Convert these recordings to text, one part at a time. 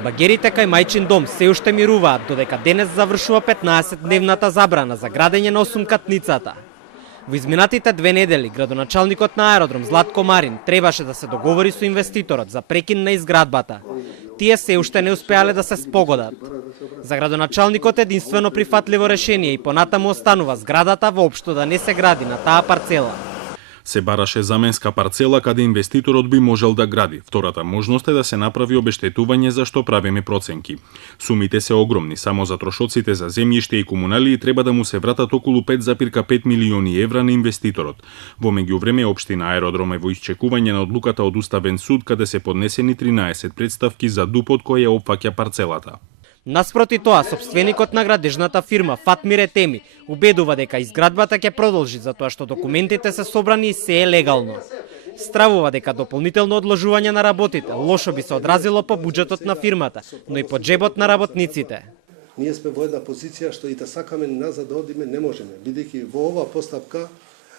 Багерите кај Мајчин дом се уште мируваат, додека денес завршува 15-дневната забрана за градење на осумкатницата. Во изминатите 2 недели, градоначалникот на аеродром Златко Марин требаше да се договори со инвеститорот за прекин на изградбата. Тие се уште не успеале да се спогодат. За градоначалникот единствено прифатливо решение и понатаму останува зградата воопшто да не се гради на таа парцела. Се бараше заменска парцела каде инвеститорот би можел да гради. Втората можност е да се направи обештетување за што правиме проценки. Сумите се огромни, само за трошоците за земјиште и комуналии треба да му се вратат околу 5,5 милиони евра на инвеститорот. Во меѓувреме општина Аеродром е во исчекување на одлуката од Уставен суд каде се поднесени 13 претставки за дупот кој ја опфаќа парцелата. Наспроти тоа, сопственикот на градежната фирма Фатмир Етеми убедува дека изградбата ќе продолжи затоа што документите се собрани и се е легално. Стравува дека дополнително одложување на работите лошо би се одразило по буџетот на фирмата, но и по джебот на работниците. Ние сме во една позиција што и да сакаме назад да одиме не можеме, бидејќи во оваа постапка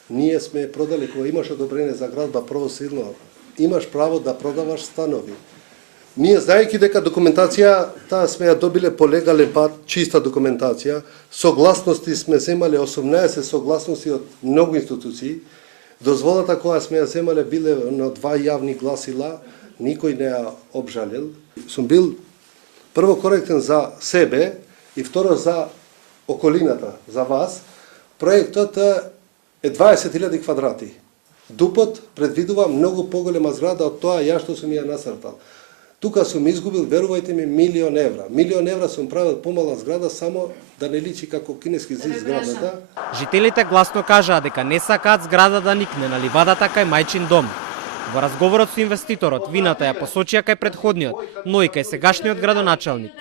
ние сме продали кога имаш одобрење за градба прво силно, имаш право да продаваш станови. Ние, знаејќи дека документацијата сме ја добиле по легален пат, чиста документација, согласности сме земале 18 согласности од многу институции, дозволата која сме ја земале биле на 2 јавни гласила, никој не ја обжалил. Сум бил прво коректен за себе и второ за околината, за вас. Проектот е 20.000 квадрати. Дупот предвидува многу поголема зграда од тоа ја што сум ја насртал. Тука сум изгубил, верувајте ми, 1 милион евра. 1 милион евра сум правил помала зграда само да не личи како кинески зид зградата. Жителите гласно кажаа дека не сакаат зграда да никне на ливадата кај Мајчин дом. Во разговорот со инвеститорот, вината ја посочија кај претходниот, но и кај сегашниот градоначалник.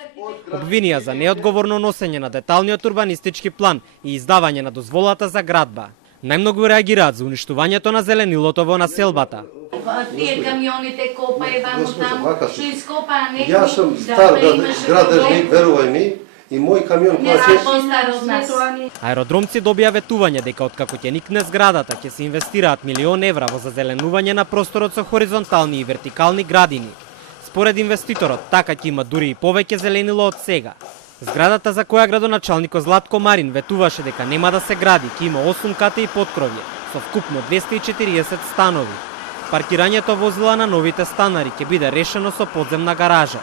Обвинија за неодговорно носење на деталниот урбанистички план и издавање на дозволата за градба. Најмногу реагираат за уништувањето на зеленилото во населбата. Тие камионите копаe ваму таму, што ископаа некои. Јас сум стар градежник, верувај ми, и мој камион Аеродромци добија ветување дека откако ќе никне зградата ќе се инвестираат 1 милион евра во зазеленување на просторот со хоризонтални и вертикални градини. Според инвеститорот, така ќе има дури и повеќе зеленило од сега. Зградата за која градоначалникот Златко Марин ветуваше дека нема да се гради, ќе има 8 ката и поткровје, со вкупно 240 станови. Паркирањето возила на новите станари ќе биде решено со подземна гаража.